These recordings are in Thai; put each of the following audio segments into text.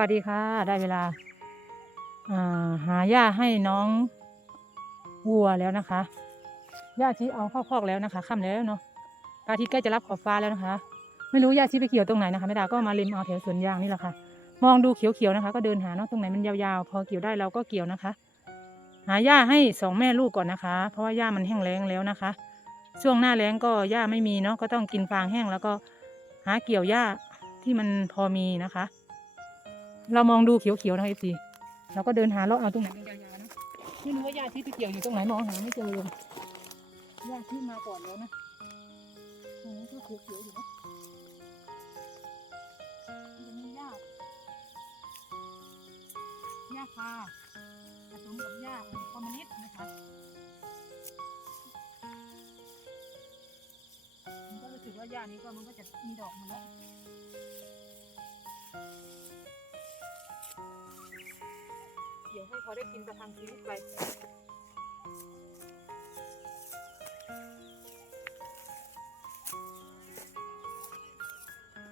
วัสดีค่ะ ได้เวลาาหาหญ้าให้น้องวัวแล้วนะคะหญ้าชี้เอาเข้าคอกแล้วนะคะค่ำแล้วเนาะพระอาทิตย์ใกล้จะรับขอบฟ้าแล้วนะคะ ไม่รู้หญ้าชี้ไปเกี่ยวตรงไหนนะคะแม่ดาก็มาเล็มเอาแถวสวนยางนี่แหละค่ะ มองดูเขียวๆนะคะ ก็เดินหาเนาะตรงไหนมันยาวๆ พอเกี่ยวได้เราก็เกี่ยวนะคะ หาหญ้าให้สองแม่ลูกก่อนนะคะ เพราะว่าหญ้ามันแห้งแล้งแล้วนะคะ ช่วงหน้าแล้งก็หญ้าไม่มีเนาะก็ต้องกินฟางแห้งแล้วก็หาเกี่ยวหญ้าที่มันพอมีนะคะ เรามองดูเขียวๆนะเอฟซีเราก็เดินหาเลาะเอาตรงไหนเป็นยาวๆนะไม่รู้ว่าหญ้าที่ไปเกี่ยวอยู่ตรงไหนมองหาไม่เจอเลยหญ้าที่มาก่อนแล้วนะตรงนี้ก็เขียวๆอยู่นะมันจะมีหญ้าหญ้าคาผสมกับหญ้าคอมมินิสต์นะคะมันก็รู้สึกว่าหญ้านี้ก็มันก็จะมีดอกมาแล้วียวให้เขาได้กินประทังชีวิตไป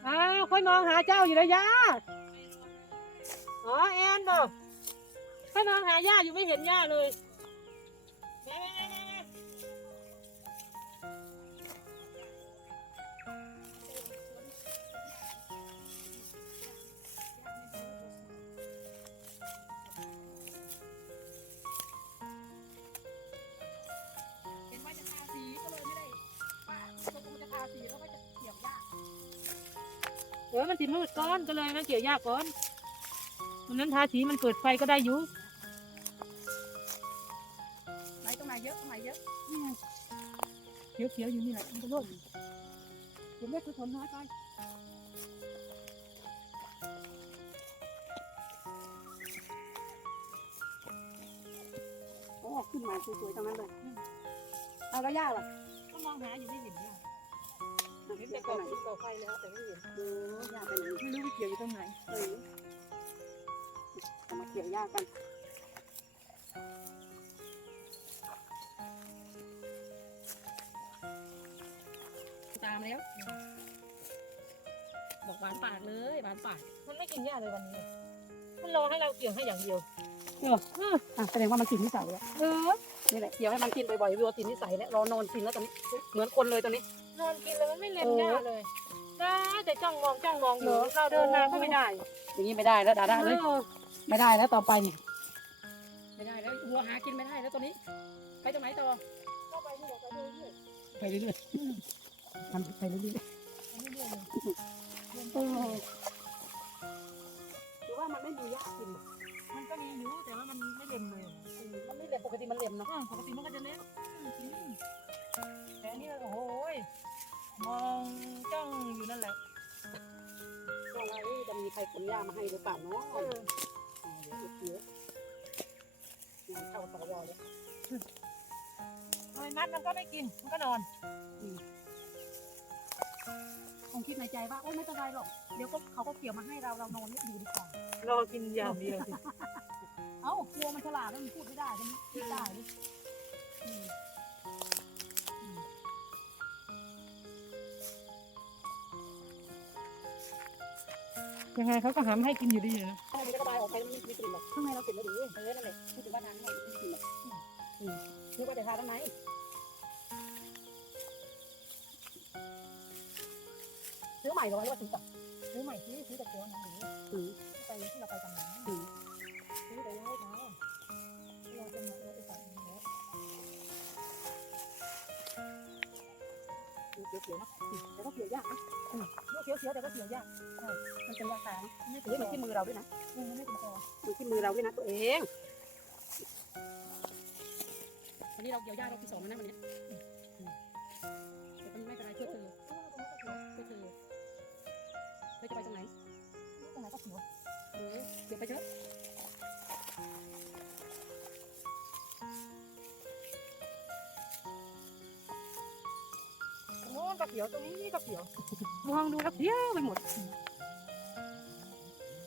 อ้าวค่อยมองหาเจ้าอยู่เลยยะอ๋อแอนบอกค่อยมองหาย่าอยู่ไม่เห็นย่าเลย มันสิมืดก้อนก็เลยมันเกี่ยวยากก้อนวันนั้นทาสีมันเปิดไฟก็ได้อยู่ไหนตรงไหนเยอะตรงไหนเยอะเขียวเขียวๆอยู่นี่แหละมันก็ร่นเดี๋ยวแม่ผสมน้อยไปโอ้ขึ้นมาสวยๆทั้งนั้นเลยเอาแล้วย่าล่ะก็มองหาอยู่ไม่เห็นย่า เห็นแต่แต่ก่ก่ออนนติดต่อไฟแล้วแต่ไม่เห็นโอ้ย่าไปไหนไม่รู้ไปเกี่ยวอยู่ตรงไหนเออเอามาเกี่ยวย่ากันตามแล้ว บอกหวานปากเลยหวานปาก มันไม่กินหญ้าเลยวันนี้ มันรอให้เราเกี่ยวให้อย่างเดียวอะแสดงว่ามันกินนิสัยแล้วเออนี่แหละเกี่ยวให้มันกินบ่อยๆวัวกินนิสัยแล้วรอนอนกินแล้วตอนนี้เหมือนคนเลยตอนนี้ นอนกินแล้วมันไม่เล็มหญ้าเลยได้แต่จ้องมองจ้องมองอยู่เหรอเราเดินมาก็ไม่ได้อย่างนี้ไม่ได้แล้วดาด้าเลยเออไม่ได้แล้วต่อไปนี่ไม่ได้แล้ววัวหากินไม่ได้แล้วตอนนี้ ไปตรงไหนต่อเข้าไปนี่เดี๋ยวไปเรื่อยไปเรื่อยๆทำไปเรื่อยๆไปเรื่อยๆเลยๆเออหรือว่ามันไม่มีหญ้ากินมันก็มีอยู่แต่ว่ามันไม่เล็มเลยมันไม่เล็มปกติมันเล็มเนาะอ่าปกติมันก็จะเล็ม ใครขนหญ้ามาให้หรือเปล่าเนาะเออเดี๋ยวเดี๋ยวงานเข้าสวเลยเอาไอ้นัดมันก็ไม่กิน มันก็นอน คงคิดในใจว่าโอ้ไม่เป็นไรหรอก เดี๋ยวก็เขาก็เกี่ยวมาให้เราเรานอนนี่อยู่ดีกว่า รอกินอย่างเดียวสิ เอ้ากลัวมันฉลาดแล้วมันพูดไม่ได้มันคิดได้ ยังไงเขาก็หามาให้กินอยู่ดีนะข้างในมันจะระบายออกไปมันไม่มีกลิ่นหรอกข้างในเราเก็บไว้ดูเออนั่นแหละพูดถึงว่าทางในมันไม่มีกลิ่นหรอกอืมนึกว่าจะทาข้างในซื้อใหม่เหรอหรือว่าซื้อต่อซื้อใหม่ซื้อซื้อตะเกียบนะหรืออืมไปที่เราไปกันนะอืมซื้อไปแล้วให้เขาเราจะมา เขียวๆนะแต่ก็เขียวยากนะลูกเขียวๆแต่ก็เขียวยากมันเป็นราคานะไม่อมันที่มือเราด้วยนะมันไม่ถึงคอมันที่มือเราด้วยนะตัวเองวันนี้เราเกี่ยวยากเราที่สองแล้วนะวันนี้มอืมแต่ก็ไม่เป็นไรช่วยเธอช่วยเธอเธอจะไปตรงไหนตรงไหนก็เขียวเออเดี๋ยวไปเถอะ ก็เขียวตรงนี้นี่ก็เขียวมองดูแล้วเขียวไปหมด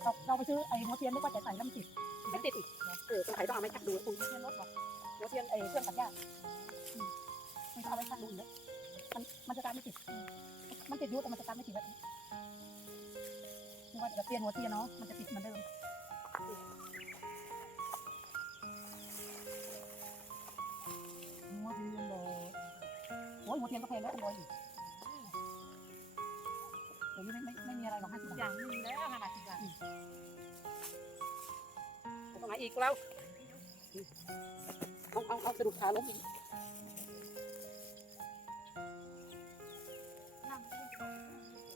เราเราไปซื้อไอ้หัวเทียนนึกว่าจะใส่น้ำติดไม่ติดอีกเออสงสัยต้องเอาไม้ชักดูคุณเทียนรถบอกหัวเทียนไอ้เครื่องตัดหญ้าอืมมันก็เอาไว้ชักดูอยู่แล้วมันมันจะการไม่ติดมันติดยุ่แต่มันจะการไม่ติดแล้วคือว่าจะเปลี่ยนหัวเทียนเนาะมันจะติดเหมือนเดิมหัวเทียนเลยโอ้ยหัวเทียนก็แพงแล้วเป็นร้อยอยู่ หรอกห้าสิบบาทอย่างหนึงแล้วขนาดสิบบาทตรงไหนอีกแล้วเอาเอาเอาสะดุดขาล้มอีก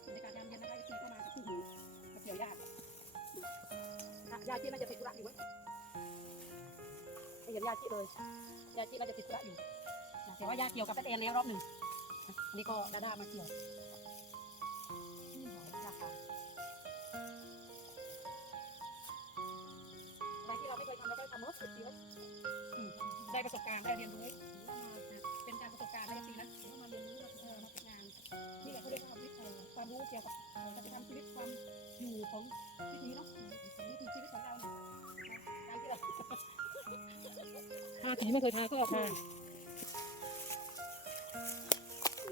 บรรยากาศยามเย็นนะคะที่เข้ามาคู่หูมาเกี่ยวหญ้าหญ้าที่น่าจะติดธุระอยู่เว้ยไม่เห็นหญ้าที่เลยหญ้าที่น่าจะติดธุระอยู่แต่ว่าหญ้าเกี่ยวกับแตนแล้วรอบหนึ่งอันนี้ก็ดาด้ามาเกี่ยว ประสบการณ์ได้เรียนรู้เป็นการประสบการณ์ได้ปีนะมาเรียนรู้มาเออมาฝึกงานนี่แหละเขาเรียกว่าวิทย์เอ่อความรู้เกี่ยวกับเอ่อการทำชีวิตความอยู่ของวิถีเนาะวิถีชีวิตของเราเนี่ยการที่เราทาสีไม่เคยทาก็ออกมา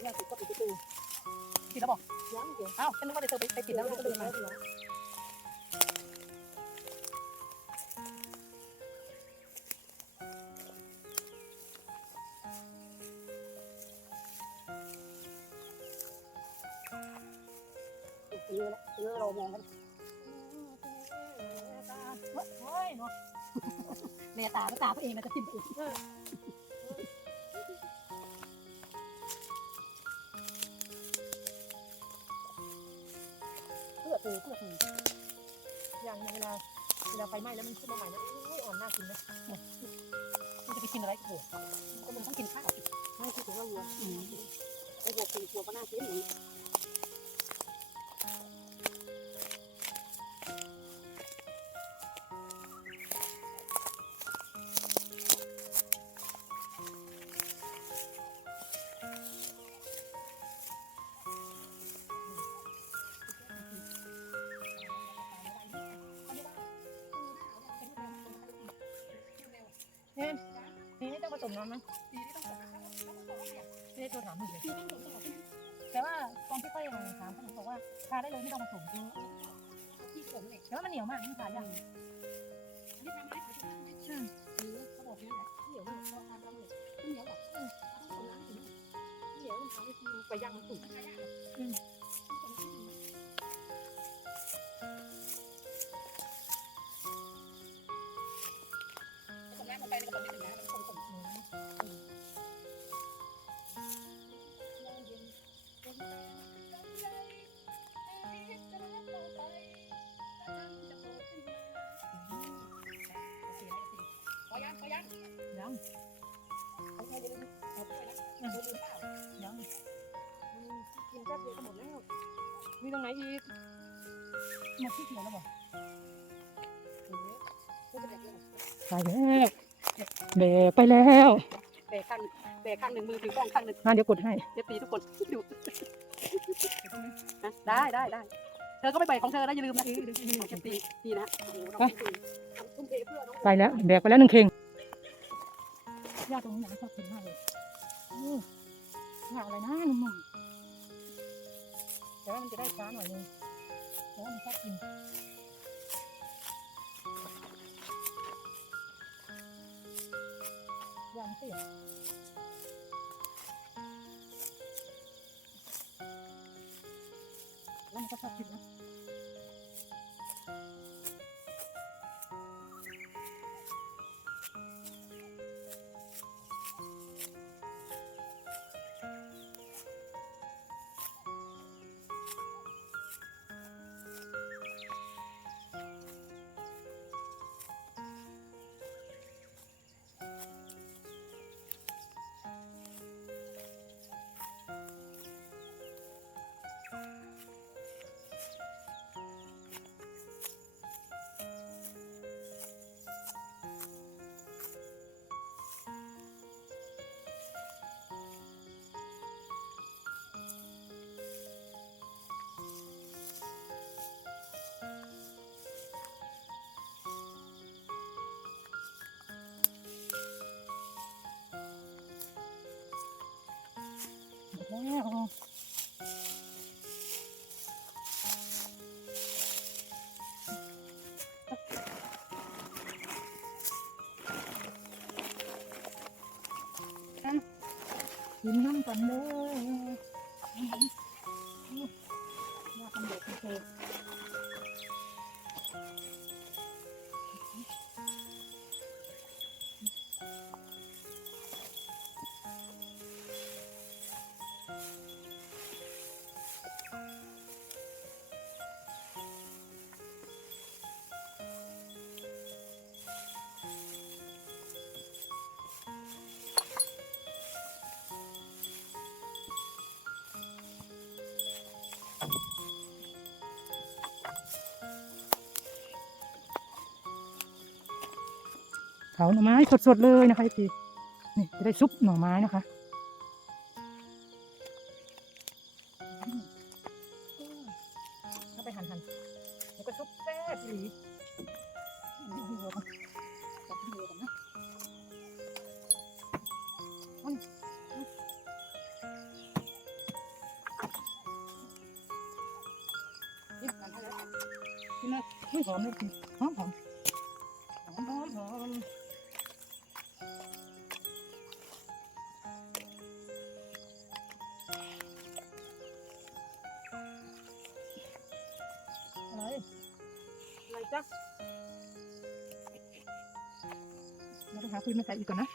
เนี่ยติดก็ปิดประตูปิดแล้วบอกยังเดี๋ยวอ้าวฉันนึกว่าเดี๋ยวเธอไปไปปิดแล้วก็เดินมา แล้วเยอะเรามองกันโอ้ยเนาะเลียตาตาตัวเองมันจะกินตัวเองเพื่อตูเพื่อตูอย่างหนึ่งเวลาเวลาไฟไหม้แล้วมันขึ้นมาใหม่นะอุ้ยอ่อนน่ากินนะมันจะไปกินอะไรกับวัวก็มันต้องกินข้าวไม่คิดถึงว่าวัวอืมไอ้วัวกินวัวก็น่ากินอย่างนี้ สมน้ำไหมไม่ได้ตัวถามหนึ่งเลยแต่ว่าตอนที่ค่อยถามเขาบอกว่าทาได้เลยไม่ต้องผสมที่ผมเนี่ยแต่ว่ามันเหนียวมากนี่ทาอย่างนี่ทำไมเขาจะอืมหรือเขาบอกนี่แหละเหนียวมากเพราะทานดำเนี่ยเหนียวหรอกอืมต้องคนล้างถึงเหนียวมันทำให้กินไปย่างมันสุกอืม ยังเอาไปเลยเอาไปนะเอาไปเปล่ายังกินแป๊บเดียวก็หมดแล้ว มีตรงไหนอีกหมดที่เขียวแล้วบอกเออก็จะแบบนี้ไปแล้วแบกไปแล้วแบกข้างแบกข้างหนึ่งมือถือกล้องข้างหนึ่งมาเดี๋ยวกดให้เดี๋ยวตีทุกคนดูนะได้ได้ได้เธอก็ไปแบกของเธอนะอย่าลืมนะเก็บตีดีนะโอ้โหน้องทุ่มเทเพื่อน้องไปแล้วแบกไปแล้วหนึ่งเข่งย่าต รงนี้ชอบกินมากเลยอืมย่าอะไรนะหนุ่มๆแต่ว่ามันจะได้ช้าหน่อยนึงแต่ว่ามันชอบกินย่างสิแล้วมันก็ชอบกินนะ แล้วกินน้ำกันเลยอยากกันเด็กกันเด็ก ผาหน่อไม้สดๆเลยนะคะพี่นี่จะได้ซุปหน่อไม้นะคะเอาไปหั่นหั่นแล้วก็ซุปแซ่บอีหลีนี่หัวก่อนนะนี่กันแล้วกินเลยไม่อมเลยพี่หอมหอมหอมหอม หาฟืนมาใส่อีกก่อนนะ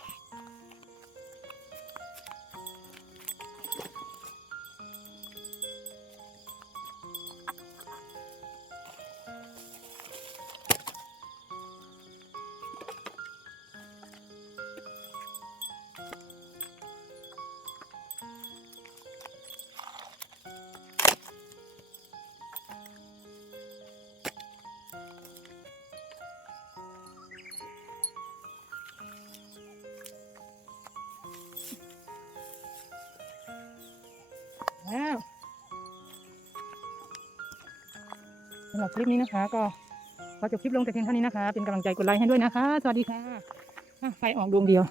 แล้วสำหรับคลิปนี้นะคะ ก็ขอจบคลิปลงแต่เพียงเท่านี้นะคะ เป็นกำลังใจกดไลค์ให้ด้วยนะคะ สวัสดีค่ะอะไฟออกดวงเดียว